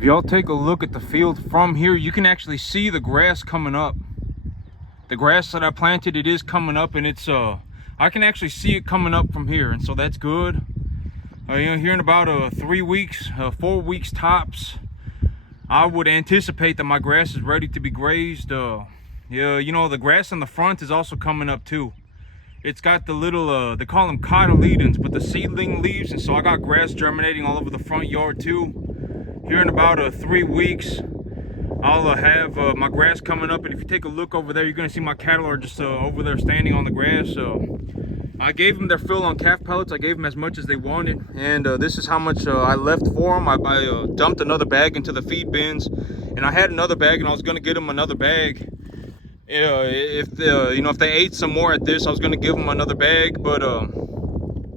If y'all take a look at the field from here, you can actually see the grass coming up. The grass that I planted, it is coming up, and it's I can actually see it coming up from here, and so that's good. You know, here in about 3 weeks, 4 weeks tops, I would anticipate that my grass is ready to be grazed. Yeah, you know, the grass in the front is also coming up too. It's got the little, they call them cotyledons, but the seedling leaves, and so I got grass germinating all over the front yard too. Here in about 3 weeks, I'll have my grass coming up, and if you take a look over there, you're gonna see my cattle are just over there standing on the grass. I gave them their fill on calf pellets. I gave them as much as they wanted, and this is how much I left for them. I dumped another bag into the feed bins, and I had another bag, and I was gonna get them another bag. If you know, if they ate some more at this, I was gonna give them another bag, but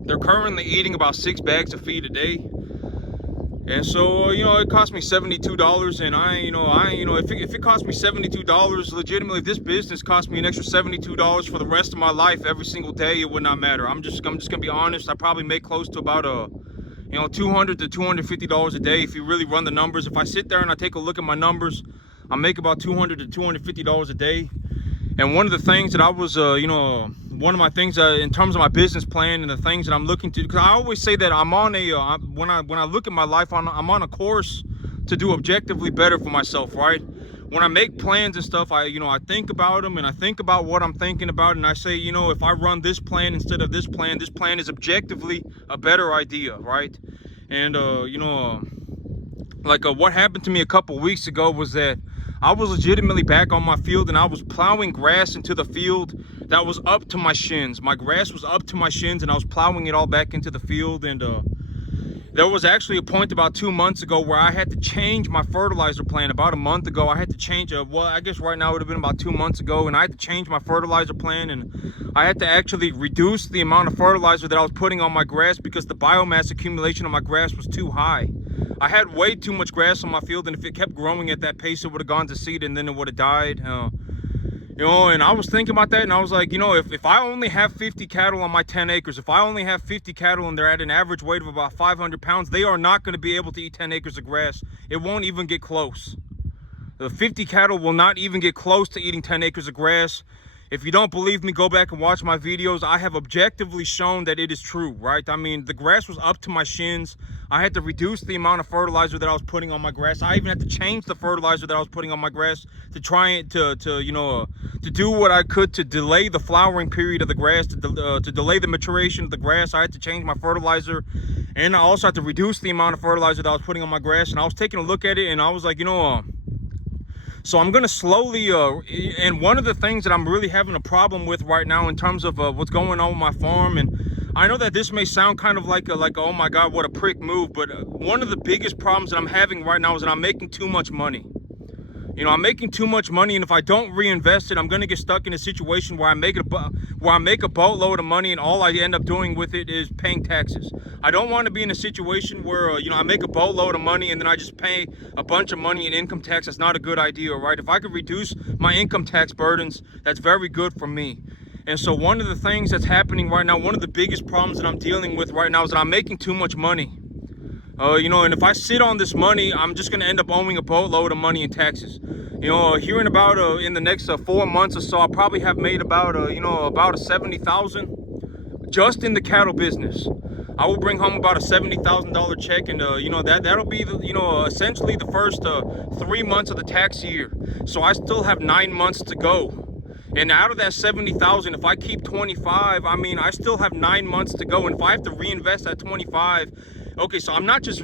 they're currently eating about 6 bags of feed a day. And so, you know, it cost me $72, and if it cost me $72, legitimately, if this business cost me an extra $72 for the rest of my life, every single day, it would not matter. I'm just gonna be honest. I probably make close to about $200 to $250 a day if you really run the numbers. If I sit there and I take a look at my numbers, I make about $200 to $250 a day. And one of the things that I was, one of my things in terms of my business plan and the things that I'm looking to, because I always say that I'm on a, when I look at my life, I'm on a course to do objectively better for myself, right? When I make plans and stuff, I think about them, and I think about what I'm thinking about, and I say, you know, if I run this plan instead of this plan is objectively a better idea, right? And, what happened to me a couple weeks ago was that I was legitimately back on my field, and I was plowing grass into the field that was up to my shins. My grass was up to my shins, and I was plowing it all back into the field. And there was actually a point about 2 months ago where I had to change my fertilizer plan. About a month ago, I had to change, well, I guess right now it would have been about 2 months ago, and I had to change my fertilizer plan, and I had to actually reduce the amount of fertilizer that I was putting on my grass because the biomass accumulation on my grass was too high. I had way too much grass on my field, and if it kept growing at that pace, it would have gone to seed, and then it would have died. And I was thinking about that, and I was like, if I only have 50 cattle on my 10 acres, if I only have 50 cattle and they're at an average weight of about 500 pounds, they are not going to be able to eat 10 acres of grass. It won't even get close. The 50 cattle will not even get close to eating 10 acres of grass. If you don't believe me, go back and watch my videos. I have objectively shown that it is true, right? I mean, the grass was up to my shins. I had to reduce the amount of fertilizer that I was putting on my grass. I even had to change the fertilizer that I was putting on my grass to try to do what I could to delay the flowering period of the grass, to delay the maturation of the grass. I had to change my fertilizer, and I also had to reduce the amount of fertilizer that I was putting on my grass. And I was taking a look at it, and I was like, so I'm going to slowly, and one of the things that I'm really having a problem with right now in terms of what's going on with my farm, and I know that this may sound kind of like oh my God, what a prick move, but one of the biggest problems that I'm having right now is that I'm making too much money. You know, I'm making too much money, and if I don't reinvest it, I'm going to get stuck in a situation where I make a boatload of money, and all I end up doing with it is paying taxes. I don't want to be in a situation where, I make a boatload of money and then I just pay a bunch of money in income tax. That's not a good idea, right? If I could reduce my income tax burdens, that's very good for me. And so one of the things that's happening right now, one of the biggest problems that I'm dealing with right now is that I'm making too much money. And if I sit on this money, I'm just going to end up owing a boatload of money in taxes. Here in about in the next 4 months or so, I'll probably have made about about $70,000 just in the cattle business. I will bring home about a $70,000 check, and that'll be essentially the first 3 months of the tax year. So I still have 9 months to go. And out of that 70,000, if I keep 25, I mean, I still have 9 months to go. And if I have to reinvest that 25, okay, so I'm not just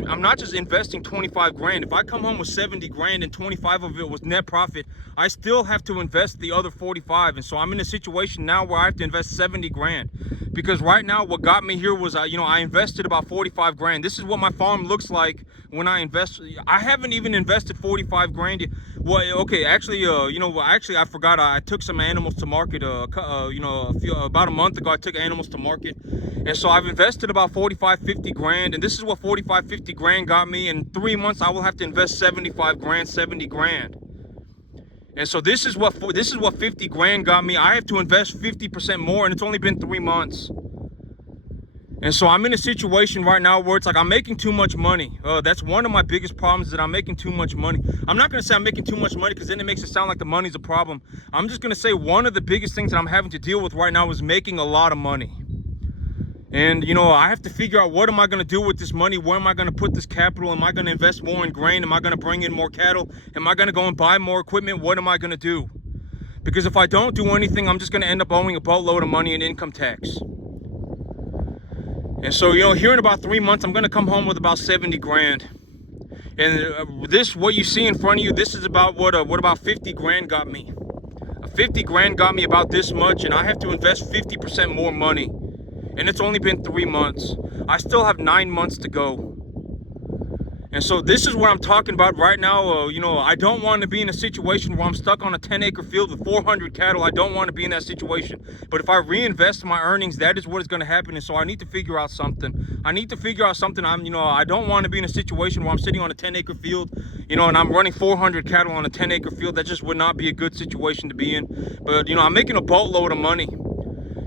investing 25 grand. If I come home with 70 grand and 25 of it was net profit, I still have to invest the other 45. And so I'm in a situation now where I have to invest 70 grand. Because right now, what got me here was, I invested about 45 grand. This is what my farm looks like when I invest. I haven't even invested 45 grand yet. Well, okay, actually, I forgot. I took some animals to market, about a month ago. I took animals to market. And so I've invested about 45, 50 grand. And this is what 45, 50 grand got me. In 3 months, I will have to invest 75 grand, 70 grand. And so this is what 50 grand got me. I have to invest 50% more, and it's only been 3 months. And so I'm in a situation right now where it's like I'm making too much money. That's one of my biggest problems, is that I'm making too much money. I'm not going to say I'm making too much money, because then it makes it sound like the money's a problem. I'm just going to say one of the biggest things that I'm having to deal with right now is making a lot of money. And, you know, I have to figure out, what am I going to do with this money? Where am I going to put this capital? Am I going to invest more in grain? Am I going to bring in more cattle? Am I going to go and buy more equipment? What am I going to do? Because if I don't do anything, I'm just going to end up owing a boatload of money in income tax. And so, you know, here in about 3 months, I'm going to come home with about 70 grand. And this, what you see in front of you, this is about what about 50 grand got me. 50 grand got me about this much, and I have to invest 50% more money. And it's only been 3 months. I still have 9 months to go. And so this is what I'm talking about right now. You know, I don't want to be in a situation where I'm stuck on a 10-acre field with 400 cattle. I don't want to be in that situation. But if I reinvest my earnings, that is what is going to happen. And so I need to figure out something. I don't want to be in a situation where I'm sitting on a 10-acre field, you know, and I'm running 400 cattle on a 10-acre field. That just would not be a good situation to be in. But, you know, I'm making a boatload of money.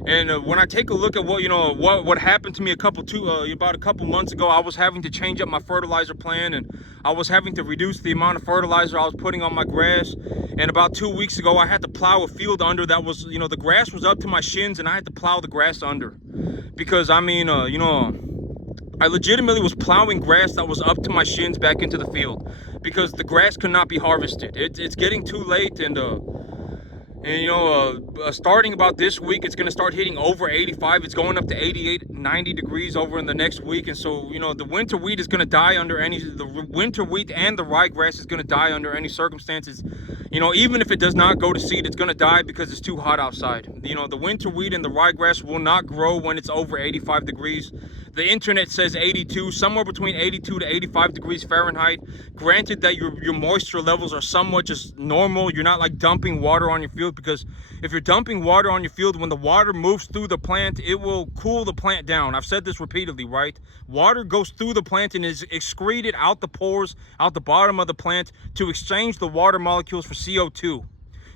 And when I take a look at what happened to me about a couple months ago, I was having to change up my fertilizer plan, and I was having to reduce the amount of fertilizer I was putting on my grass. And about 2 weeks ago, I had to plow a field under that was, you know, the grass was up to my shins, and I had to plow the grass under. Because, I mean, you know, I legitimately was plowing grass that was up to my shins back into the field, because the grass could not be harvested. It's getting too late, and you know, starting about this week, it's going to start hitting over 85. It's going up to 88, 90 degrees over in the next week. And so, you know, the winter wheat is going to die the winter wheat and the ryegrass is going to die under any circumstances. You know, even if it does not go to seed, it's going to die because it's too hot outside. You know, the winter wheat and the ryegrass will not grow when it's over 85 degrees. The internet says 82, somewhere between 82 to 85 degrees Fahrenheit. Granted that your moisture levels are somewhat just normal. You're not like dumping water on your field, because if you're dumping water on your field, when the water moves through the plant, it will cool the plant down. I've said this repeatedly, right? Water goes through the plant and is excreted out the pores, out the bottom of the plant, to exchange the water molecules for CO2.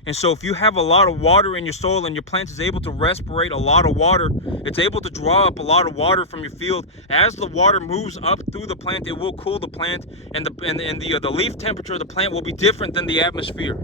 And so if you have a lot of water in your soil and your plant is able to respirate a lot of water, it's able to draw up a lot of water from your field. As the water moves up through the plant, it will cool the plant, and the leaf temperature of the plant will be different than the atmosphere.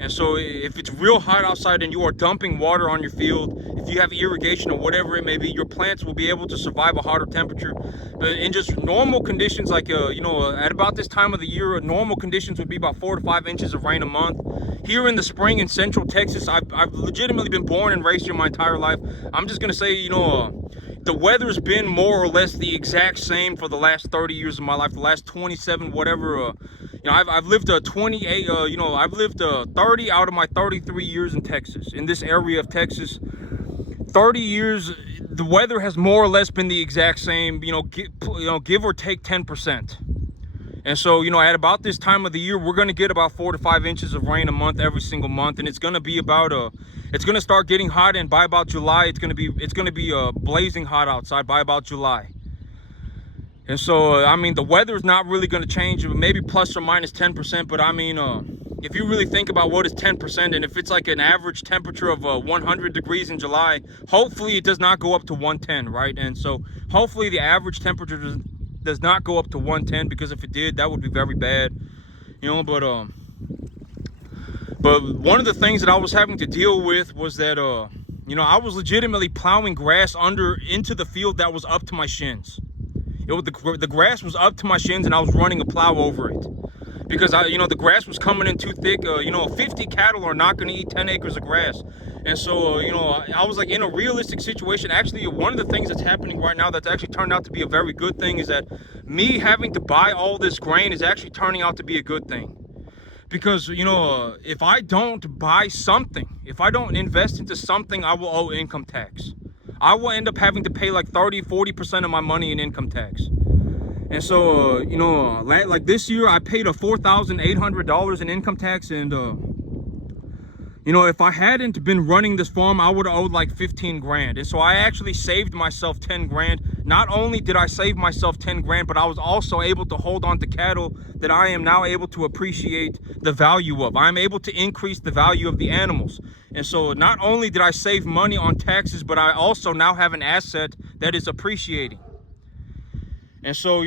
And so if it's real hot outside and you are dumping water on your field, if you have irrigation or whatever it may be, your plants will be able to survive a hotter temperature. But in just normal conditions, like, you know, at about this time of the year, normal conditions would be about 4 to 5 inches of rain a month. Here in the spring in Central Texas, I've legitimately been born and raised here my entire life. I'm just going to say, you know, the weather's been more or less the exact same for the last 30 years of my life, the last 27, whatever. You know, I've lived 28, you know, I've lived 30 out of my 33 years in Texas, in this area of Texas. 30 years, the weather has more or less been the exact same, you know, give or take 10%. And so, you know, at about this time of the year, we're going to get about 4 to 5 inches of rain a month, every single month. And it's going to be about, it's going to start getting hot. And by about July, it's going to be blazing hot outside by about July. And so, I mean, the weather is not really going to change, maybe plus or minus 10%. But I mean, if you really think about what is 10%, and if it's like an average temperature of 100 degrees in July, hopefully it does not go up to 110, right? And so hopefully the average temperature does not go up to 110, because if it did, that would be very bad, you know. But one of the things that I was having to deal with was that, you know, I was legitimately plowing grass into the field that was up to my shins. The grass was up to my shins, and I was running a plow over it, because you know, the grass was coming in too thick. You know, 50 cattle are not going to eat 10 acres of grass. And so, you know, I was like in a realistic situation. Actually, one of the things that's happening right now that's actually turned out to be a very good thing is that me having to buy all this grain is actually turning out to be a good thing. Because, you know, if I don't buy something, if I don't invest into something, I will owe income tax. I will end up having to pay like 30-40% of my money in income tax. And so, you know, like this year, I paid $4,800 in income tax. And, you know, if I hadn't been running this farm, I would have owed like 15 grand. And so I actually saved myself 10 grand. Not only did I save myself 10 grand, but I was also able to hold on to cattle that I am now able to appreciate the value of. I'm able to increase the value of the animals. And so not only did I save money on taxes, but I also now have an asset that is appreciating. And so,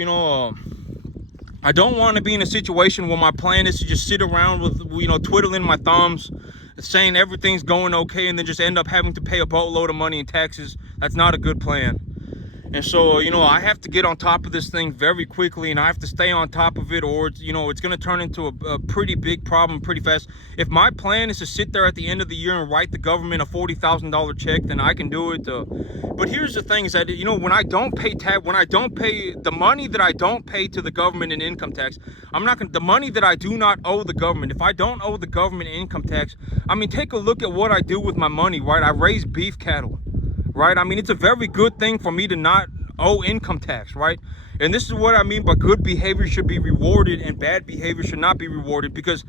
I don't want to be in a situation where my plan is to just sit around with, twiddling my thumbs, saying everything's going okay, and then just end up having to pay a boatload of money in taxes. That's not a good plan. And so, I have to get on top of this thing very quickly, and I have to stay on top of it, or it's going to turn into a pretty big problem pretty fast. If my plan is to sit there at the end of the year and write the government a $40,000 check, then I can do it. But here's the thing: is that when I don't pay the money that I don't pay to the government in income tax, the money that I do not owe the government. If I don't owe the government income tax, take a look at what I do with my money, right? I raise beef cattle. Right? It's a very good thing for me to not owe income tax, right? And this is what I mean by good behavior should be rewarded and bad behavior should not be rewarded. Because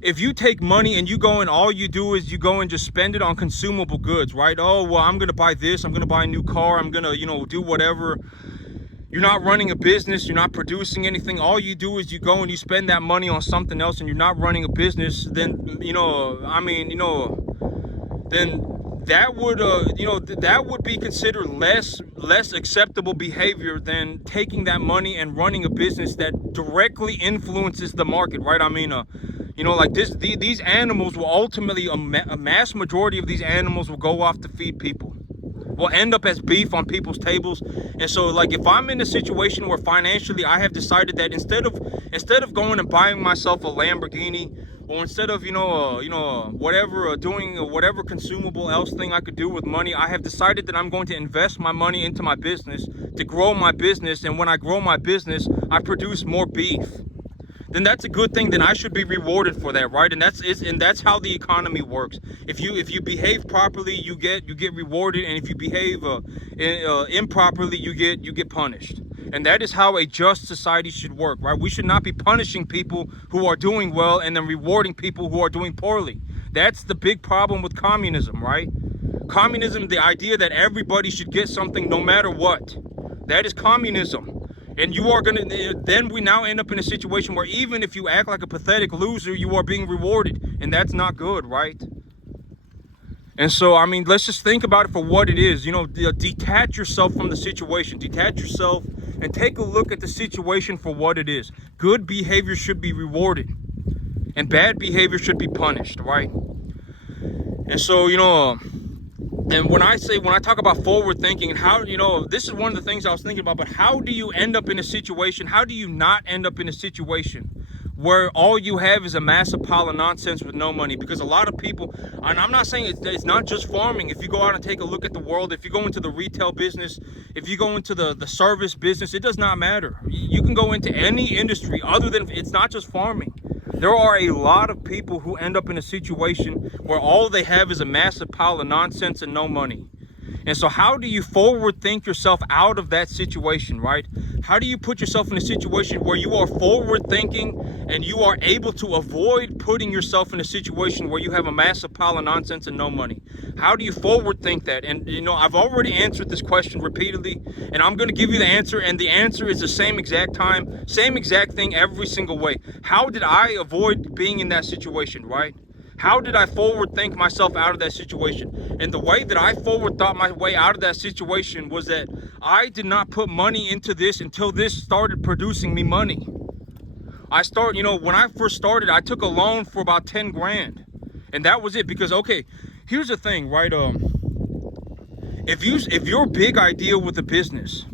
if you take money and you go and all you do is you go and just spend it on consumable goods, right? Oh, well, I'm going to buy this. I'm going to buy a new car. I'm going to, do whatever. You're not running a business. You're not producing anything. All you do is you go and you spend that money on something else and you're not running a business. Then, then that would be considered less acceptable behavior than taking that money and running a business that directly influences the market, right? Like these animals will ultimately, a mass majority of these animals will go off to feed people, will end up as beef on people's tables. And so, like, if I'm in a situation where financially I have decided that instead of going and buying myself a Lamborghini, or instead of doing whatever consumable else thing I could do with money, I have decided that I'm going to invest my money into my business to grow my business. And when I grow my business, I produce more beef. Then that's a good thing. Then I should be rewarded for that, right? And that's how the economy works. If you behave properly, you get rewarded, and if you behave improperly, you get punished. And that is how a just society should work, right? We should not be punishing people who are doing well and then rewarding people who are doing poorly. That's the big problem with communism, right? Communism, the idea that everybody should get something no matter what. That is communism. And then we now end up in a situation where even if you act like a pathetic loser, you are being rewarded. And that's not good, right? And so, let's just think about it for what it is. Detach yourself from the situation. Detach yourself and take a look at the situation for what it is. Good behavior should be rewarded, and bad behavior should be punished, right? And so, and when I talk about forward thinking and how, this is one of the things I was thinking about, but how do you end up in a situation? How do you not end up in a situation where all you have is a massive pile of nonsense with no money? Because a lot of people, and I'm not saying it's not just farming. If you go out and take a look at the world, if you go into the retail business, if you go into the service business, it does not matter. You can go into any industry other than, it's not just farming. There are a lot of people who end up in a situation where all they have is a massive pile of nonsense and no money. And so how do you forward think yourself out of that situation, right? How do you put yourself in a situation where you are forward thinking and you are able to avoid putting yourself in a situation where you have a massive pile of nonsense and no money? How do you forward think that? And I've already answered this question repeatedly, and I'm going to give you the answer, and the answer is the same exact thing every single way. How did I avoid being in that situation, right? How did I forward think myself out of that situation? And the way that I forward thought my way out of that situation was that I did not put money into this until this started producing me money. When I first started, I took a loan for about 10 grand. And that was it, because, okay, here's the thing, right? If your big idea with a business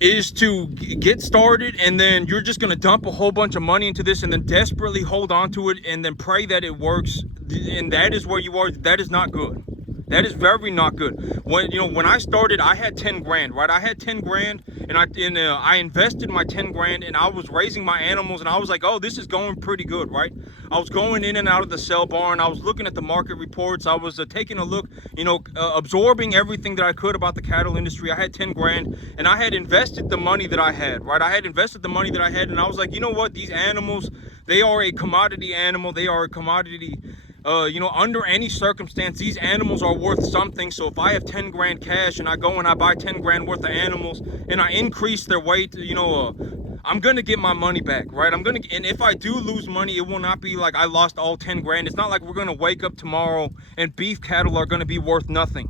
is to get started and then you're just going to dump a whole bunch of money into this and then desperately hold on to it and then pray that it works, and that is where you are, that is not good. That is very not good. When I started, I had 10 grand, right? I had 10 grand and I invested my 10 grand and I was raising my animals and I was like, oh, this is going pretty good, right? I was going in and out of the sale barn. I was looking at the market reports. I was taking a look, absorbing everything that I could about the cattle industry. I had 10 grand and I had invested the money that I had, right? I had invested the money that I had and I was like, you know what? These animals, they are a commodity animal. They are a commodity. Under any circumstance, these animals are worth something. So if I have 10 grand cash and I go and I buy 10 grand worth of animals and I increase their weight, I'm going to get my money back, right? And if I do lose money, it will not be like I lost all 10 grand. It's not like we're going to wake up tomorrow and beef cattle are going to be worth nothing,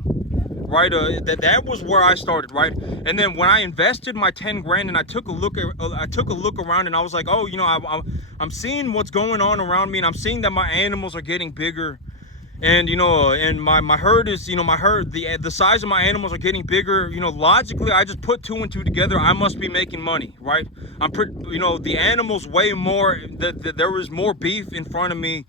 right? That was where I started, right? And then when I invested my 10 grand and I took a look around, and I was like, oh, I'm seeing what's going on around me, and I'm seeing that my animals are getting bigger. And and my herd is, the size of my animals are getting bigger. Logically, I just put two and two together. I must be making money, right? The animals weigh more. There is more beef in front of me.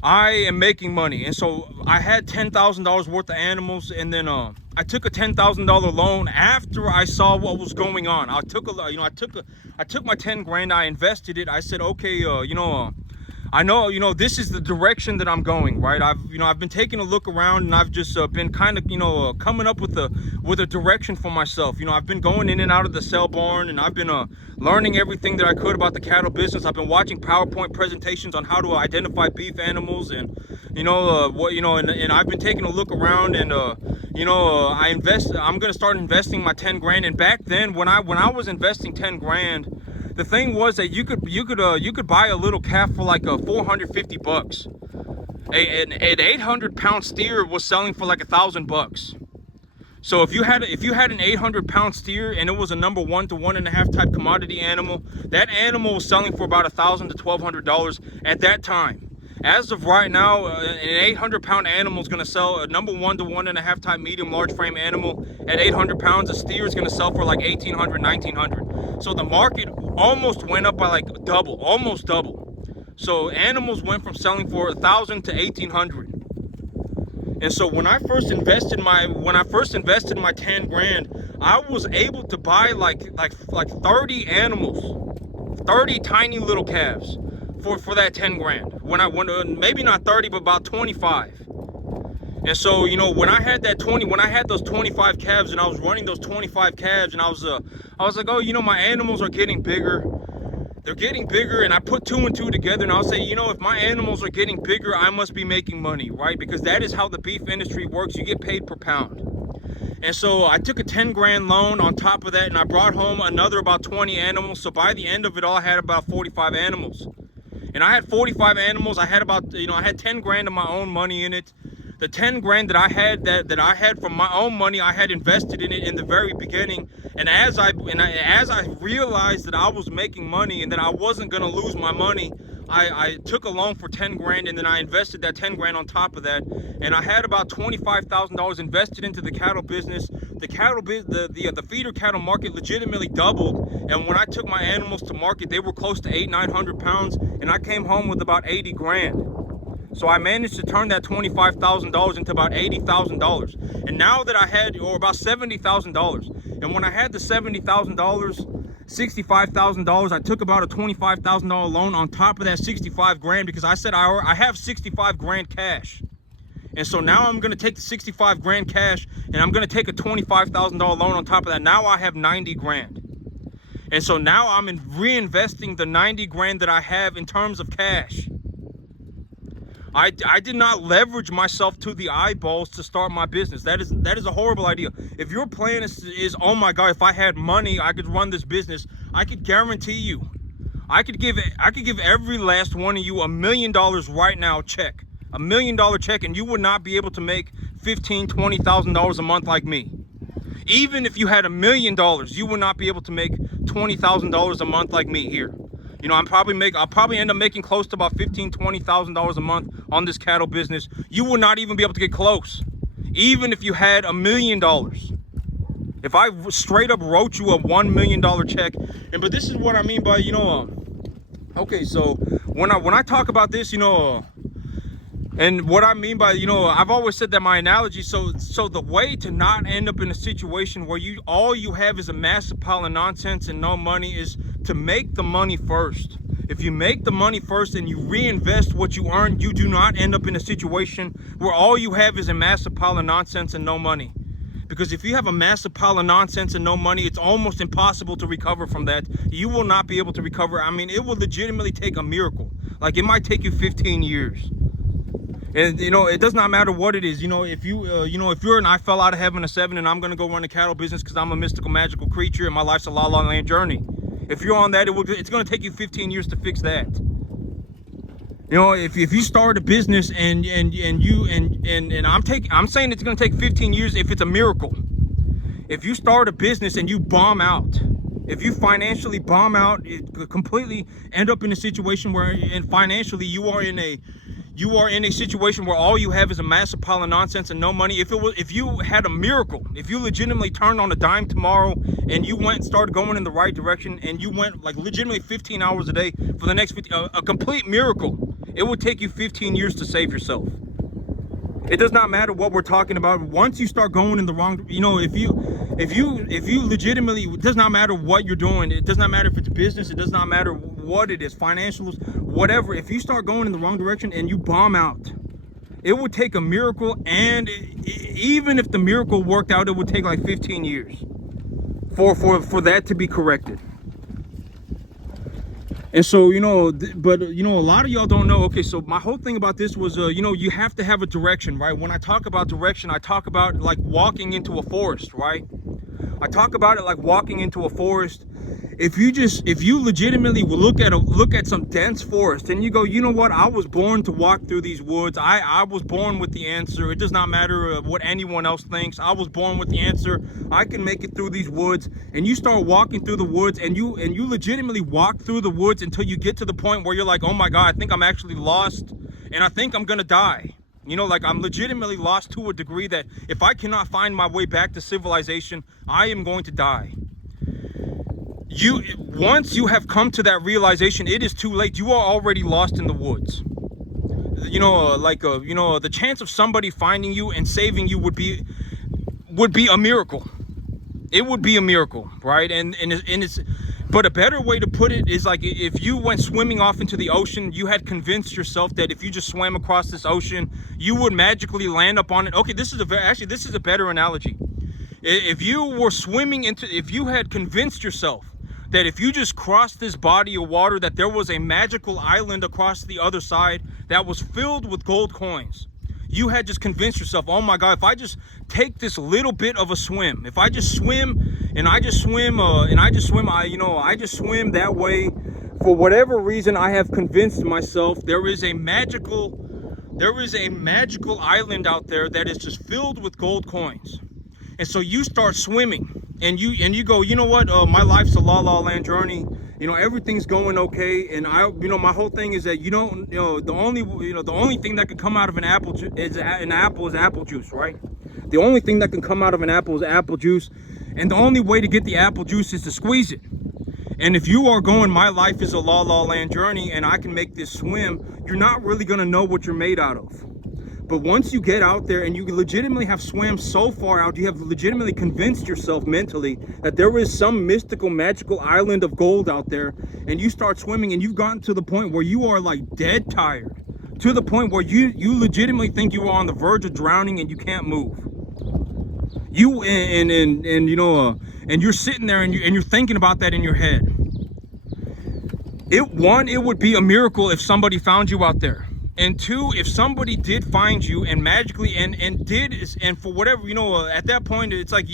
I am making money. And so I had $10,000 worth of animals, and then I took a $10,000 loan after I saw what was going on. I took my 10 grand, I invested it. I said, okay, I know, this is the direction that I'm going, right? I've been taking a look around, and I've just been kind of, coming up with a direction for myself. I've been going in and out of the sale barn, and I've been learning everything that I could about the cattle business. I've been watching PowerPoint presentations on how to identify beef animals, and and I've been taking a look around, and I'm gonna start investing my 10 grand. And back then, when I was investing 10 grand, the thing was that you could buy a little calf for like $450. An 800-pound steer was selling for like $1,000. So if you had an 800-pound steer and it was a number 1 to 1.5 type commodity animal, that animal was selling for about $1,000 to $1,200 at that time. As of right now, an 800-pound animal is going to sell, a number 1 to 1.5 type medium large frame animal at 800 pounds. A steer is going to sell for like $1,800, $1,900. So the market almost went up by like double, almost double. So animals went from selling for $1,000 to $1,800. And so when I first invested my 10 grand, I was able to buy like 30 animals, 30 tiny little calves for that 10 grand. When maybe not 30, but about 25. And so, when I had those 25 calves, and I was running those 25 calves, and I was like, oh, my animals are getting bigger. They're getting bigger, and I put two and two together, and I'll say, if my animals are getting bigger, I must be making money, right? Because that is how the beef industry works. You get paid per pound. And so I took a 10 grand loan on top of that, and I brought home another about 20 animals. So by the end of it all, I had about 45 animals. And I had 45 animals. I had about, I had 10 grand of my own money in it. The 10 grand that I had from my own money, I had invested in it in the very beginning. And as I realized that I was making money and that I wasn't going to lose my money, I took a loan for 10 grand, and then I invested that 10 grand on top of that. And I had about $25,000 invested into the cattle business. The feeder cattle market legitimately doubled. And when I took my animals to market, they were close to 800-900 pounds, and I came home with about 80 grand. So I managed to turn that $25,000 into about $80,000. And now that I had, or about $70,000. And when I had the $70,000, $65,000, I took about a $25,000 loan on top of that 65 grand, because I said I have 65 grand cash. And so now I'm going to take the 65 grand cash, and I'm going to take a $25,000 loan on top of that. Now I have 90 grand. And so now I'm reinvesting the 90 grand that I have in terms of cash. I did not leverage myself to the eyeballs to start my business. That is a horrible idea. If your plan is, oh my God, if I had money, I could run this business, I could guarantee you, I could give every last one of you $1 million right now check. $1 million check, and you would not be able to make $15,000, $20,000 a month like me. Even if you had $1 million, you would not be able to make $20,000 a month like me here. I'll probably end up making close to about $15,000, $20,000 a month on this cattle business. You would not even be able to get close, even if you had $1 million. If I straight up wrote you a $1 million check, but this is what I mean by, okay, so when I talk about this, and what I mean by, I've always said that my analogy, so the way to not end up in a situation where all you have is a massive pile of nonsense and no money is to make the money first. If you make the money first and you reinvest what you earn, you do not end up in a situation where all you have is a massive pile of nonsense and no money. Because if you have a massive pile of nonsense and no money, it's almost impossible to recover from that. You will not be able to recover. I mean, it will legitimately take a miracle. Like, it might take you 15 years. And it does not matter what it is. If you're an I fell out of heaven a 7 and I'm gonna go run a cattle business because I'm a mystical, magical creature and my life's a la la land journey. If you're on that, it's gonna take you 15 years to fix that. You know, if you start a business and I'm saying it's gonna take 15 years if it's a miracle. If you start a business and you bomb out, if you financially bomb out, it could completely end up in a situation where, and financially you are in a situation where all you have is a massive pile of nonsense and no money. If you had a miracle, if you legitimately turned on a dime tomorrow and you went and started going in the right direction and you went like legitimately 15 hours a day for the next 50, a complete miracle, it would take you 15 years to save yourself. It does not matter what we're talking about. Once you start going in the wrong, you know, if you legitimately, it does not matter what you're doing. It does not matter if it's business. It does not matter what it is, financials, whatever. If you start going in the wrong direction and you bomb out, it would take a miracle. And even if the miracle worked out, it would take like 15 years for that to be corrected. And so, you know, but, you know, a lot of y'all don't know. Okay, so my whole thing about this was, you know, you have to have a direction, right? When I talk about direction, I talk about like walking into a forest, right? I talk about it like walking into a forest. If you legitimately look at some dense forest and you go, you know what, I was born to walk through these woods. I was born with the answer. It does not matter what anyone else thinks. I was born with the answer. I can make it through these woods. And you start walking through the woods and you legitimately walk through the woods until you get to the point where you're like, oh my God, I think I'm actually lost and I think I'm gonna die. You know, like I'm legitimately lost to a degree that if I cannot find my way back to civilization, I am going to die. Once you have come to that realization, it is too late. You are already lost in the woods. You know, you know, the chance of somebody finding you and saving you would be a miracle. It would be a miracle, right? And it's, but a better way to put it is like if you went swimming off into the ocean, you had convinced yourself that if you just swam across this ocean, you would magically land up on it. Okay, this is a better analogy. If you were swimming if you had convinced yourself that if you just crossed this body of water, that there was a magical island across the other side that was filled with gold coins. You had just convinced yourself, oh my God, if I just take this little bit of a swim, if I just swim I just swim that way, for whatever reason, I have convinced myself there is a magical island out there that is just filled with gold coins. And so you start swimming and you go, you know what, my life's a la land journey, you know, everything's going okay. And my whole thing is that the only thing that can come out of an apple is apple juice, right? The only thing that can come out of an apple is apple juice, and the only way to get the apple juice is to squeeze it. And if you are going, my life is a la land journey and I can make this swim, you're not really gonna know what you're made out of. But once you get out there and you legitimately have swam so far out, you have legitimately convinced yourself mentally that there is some mystical, magical island of gold out there, and you start swimming and you've gotten to the point where you are like dead tired, to the point where you legitimately think you are on the verge of drowning and you can't move. And you're sitting there and you're thinking about that in your head. It would be a miracle if somebody found you out there. And two, if somebody did find you and magically and for whatever, at that point, it's like,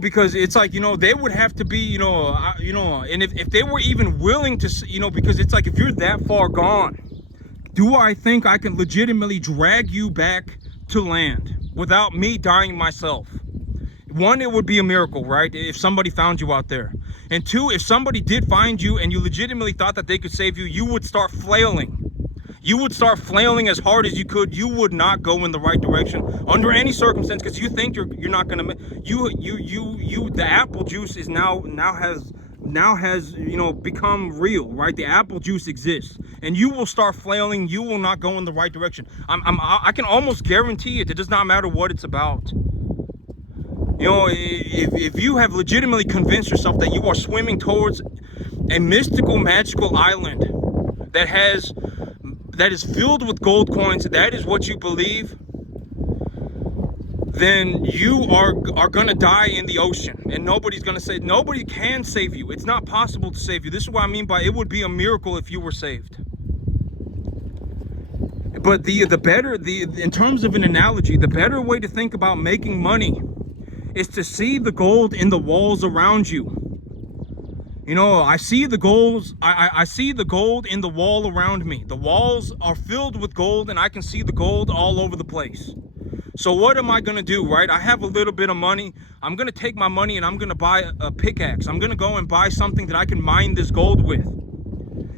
because it's like, they would have to be, and if they were even willing to, because it's like, if you're that far gone, do I think I can legitimately drag you back to land without me dying myself? One, it would be a miracle, right? If somebody found you out there. And two, if somebody did find you and you legitimately thought that they could save you, you would start flailing. You would start flailing as hard as you could. You would not go in the right direction under any circumstance, because you think you're not gonna. The apple juice is now has become real, right? The apple juice exists, and you will start flailing. You will not go in the right direction. I can almost guarantee it. It does not matter what it's about. If you have legitimately convinced yourself that you are swimming towards a mystical, magical island that is filled with gold coins, that is what you believe, then you are gonna die in the ocean, and nobody can save you. It's not possible to save you. This is what I mean by it would be a miracle if you were saved. But in terms of an analogy, the better way to think about making money is to see the gold in the walls around you. You know, I see the gold. I see the gold in the wall around me. The walls are filled with gold, and I can see the gold all over the place. So what am I gonna do, right? I have a little bit of money. I'm gonna take my money and I'm gonna buy a pickaxe. I'm gonna go and buy something that I can mine this gold with.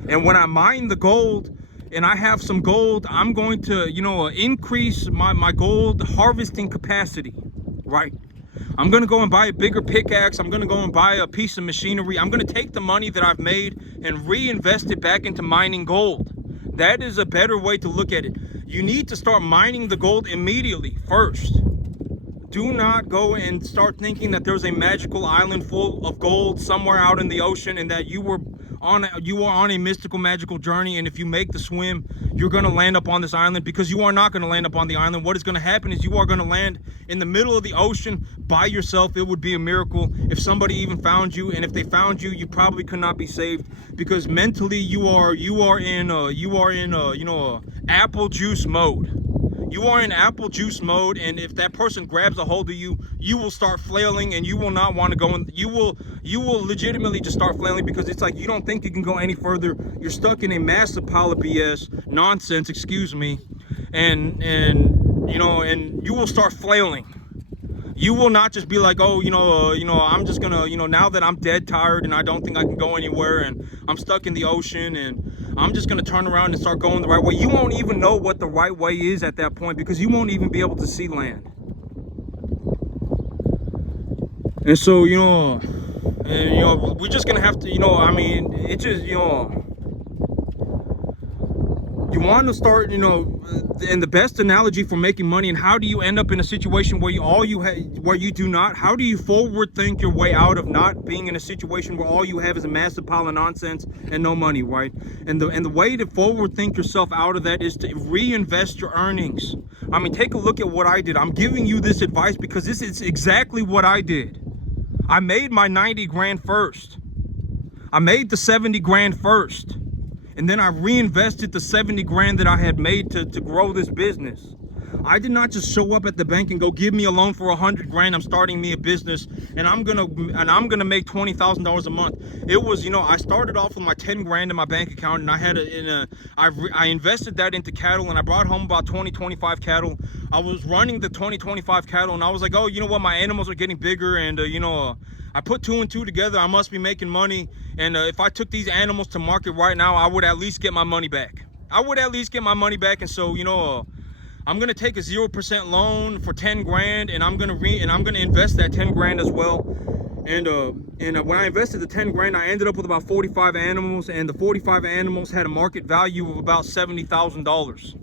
And when I mine the gold and I have some gold, I'm going to, you know, increase my gold harvesting capacity, right? I'm gonna go and buy a bigger pickaxe. I'm gonna go and buy a piece of machinery. I'm gonna take the money that I've made and reinvest it back into mining gold. That is a better way to look at it. You need to start mining the gold immediately first. Do not go and start thinking that there's a magical island full of gold somewhere out in the ocean and that you are on a mystical magical journey, and if you make the swim you're going to land up on this island, because you are not going to land up on the island. What is going to happen is you are going to land in the middle of the ocean by yourself. It would be a miracle if somebody even found you, and if they found you, you probably could not be saved, because mentally you are in you know, apple juice mode. You are in apple juice mode, and if that person grabs a hold of you, you will start flailing, and you will not want to go in. You will legitimately just start flailing, because it's like you don't think you can go any further. You're stuck in a massive pile of BS nonsense, excuse me, and you know, and you will start flailing. You will not just be like, oh, you know, I'm just gonna, you know, now that I'm dead tired and I don't think I can go anywhere and I'm stuck in the ocean and I'm just gonna turn around and start going the right way. You won't even know what the right way is at that point, because you won't even be able to see land. And so, you know, we're just gonna have to, you know, I mean, it just, you know, you want to start, you know, and the best analogy for making money, and how do you end up in a situation where you do not, how do you forward think your way out of not being in a situation where all you have is a massive pile of nonsense and no money, right? And the way to forward think yourself out of that is to reinvest your earnings. I mean, take a look at what I did. I'm giving you this advice because this is exactly what I did. I made my 90 grand first. I made the 70 grand first. And then I reinvested the 70 grand that I had made to grow this business. I did not just show up at the bank and go, give me a loan for 100 grand. I'm starting me a business and I'm gonna make $20,000 a month. It was, you know, I started off with my 10 grand in my bank account, and I had I invested that into cattle, and I brought home about 20-25 cattle. I was running the 20-25 cattle, and I was like, oh, you know what, my animals are getting bigger, and you know, I put 2 and 2 together. I must be making money. And if I took these animals to market right now, I would at least get my money back. I would at least get my money back. And so, you know, I'm gonna take a 0% loan for 10 grand, and I'm gonna invest that 10 grand as well. And when I invested the 10 grand, I ended up with about 45 animals, and the 45 animals had a market value of about $70,000.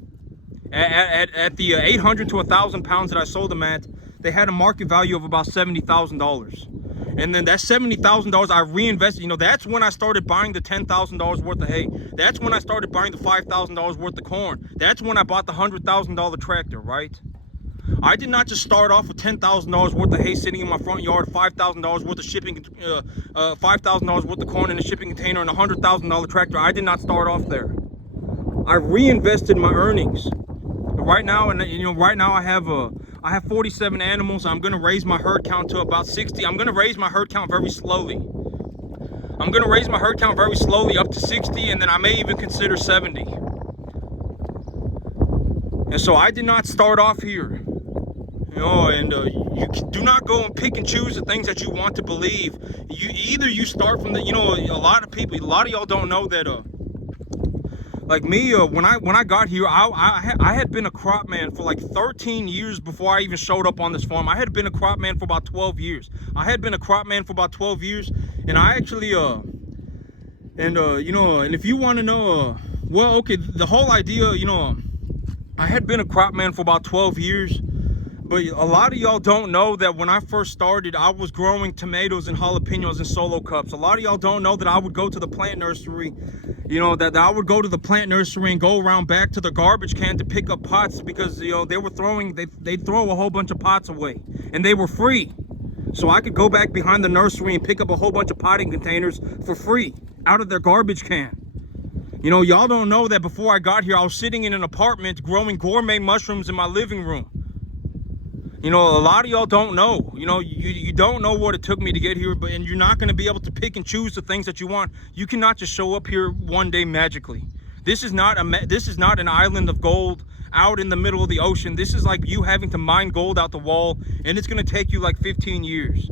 At the 800 to 1,000 pounds that I sold them at, they had a market value of about $70,000. And then that $70,000 I reinvested. You know, that's when I started buying the $10,000 worth of hay. That's when I started buying the $5,000 worth of corn. That's when I bought the $100,000 tractor, right? I did not just start off with $10,000 worth of hay sitting in my front yard, $5,000 worth of shipping, $5,000 worth of corn in a shipping container, and a $100,000 tractor. I did not start off there. I reinvested my earnings. Right now, and you know, right now I have 47 animals. I'm gonna raise my herd count to about 60. I'm gonna raise my herd count very slowly. I'm gonna raise my herd count very slowly up to 60, and then I may even consider 70. And so I did not start off here. You know, and you do not go and pick and choose the things that you want to believe. You start from the, you know, a lot of y'all don't know that like me, when I got here, I had been a crop man for like 13 years before I even showed up on this farm. I had been a crop man for about 12 years. And I actually you know, and if you want to know, well, okay, the whole idea, you know, I had been a crop man for about 12 years. But a lot of y'all don't know that when I first started, I was growing tomatoes and jalapenos in solo cups. A lot of y'all don't know that I would go to the plant nursery, you know, that I would go to the plant nursery and go around back to the garbage can to pick up pots, because, you know, they'd throw a whole bunch of pots away, and they were free. So I could go back behind the nursery and pick up a whole bunch of potting containers for free out of their garbage can. You know, y'all don't know that before I got here, I was sitting in an apartment growing gourmet mushrooms in my living room. You know, a lot of y'all don't know. You know, you don't know what it took me to get here, and you're not going to be able to pick and choose the things that you want. You cannot just show up here one day magically. This is not an island of gold out in the middle of the ocean. This is like you having to mine gold out the wall, and it's going to take you like 15 years.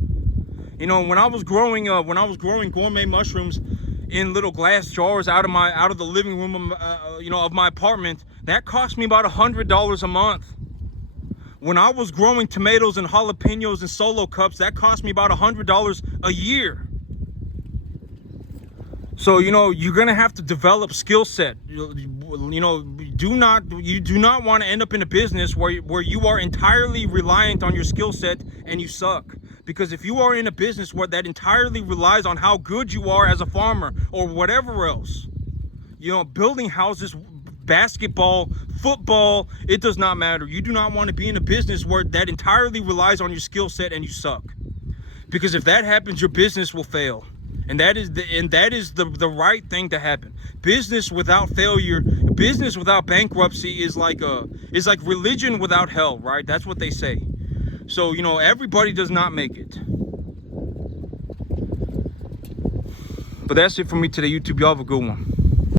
You know, when I was growing gourmet mushrooms in little glass jars out of the living room, of my apartment, that cost me about $100 a month. When I was growing tomatoes and jalapenos in solo cups, that cost me about $100 a year. So, you know, you're gonna have to develop skill set. You do not want to end up in a business where you are entirely reliant on your skill set and you suck. Because if you are in a business where that entirely relies on how good you are as a farmer or whatever else, you know, building houses, basketball, football, it does not matter. You do not want to be in a business where that entirely relies on your skill set and you suck. Because if that happens, your business will fail. And that is the right thing to happen. Business without failure, business without bankruptcy is like religion without hell, right? That's what they say. So, you know, everybody does not make it. But that's it for me today, YouTube. Y'all have a good one.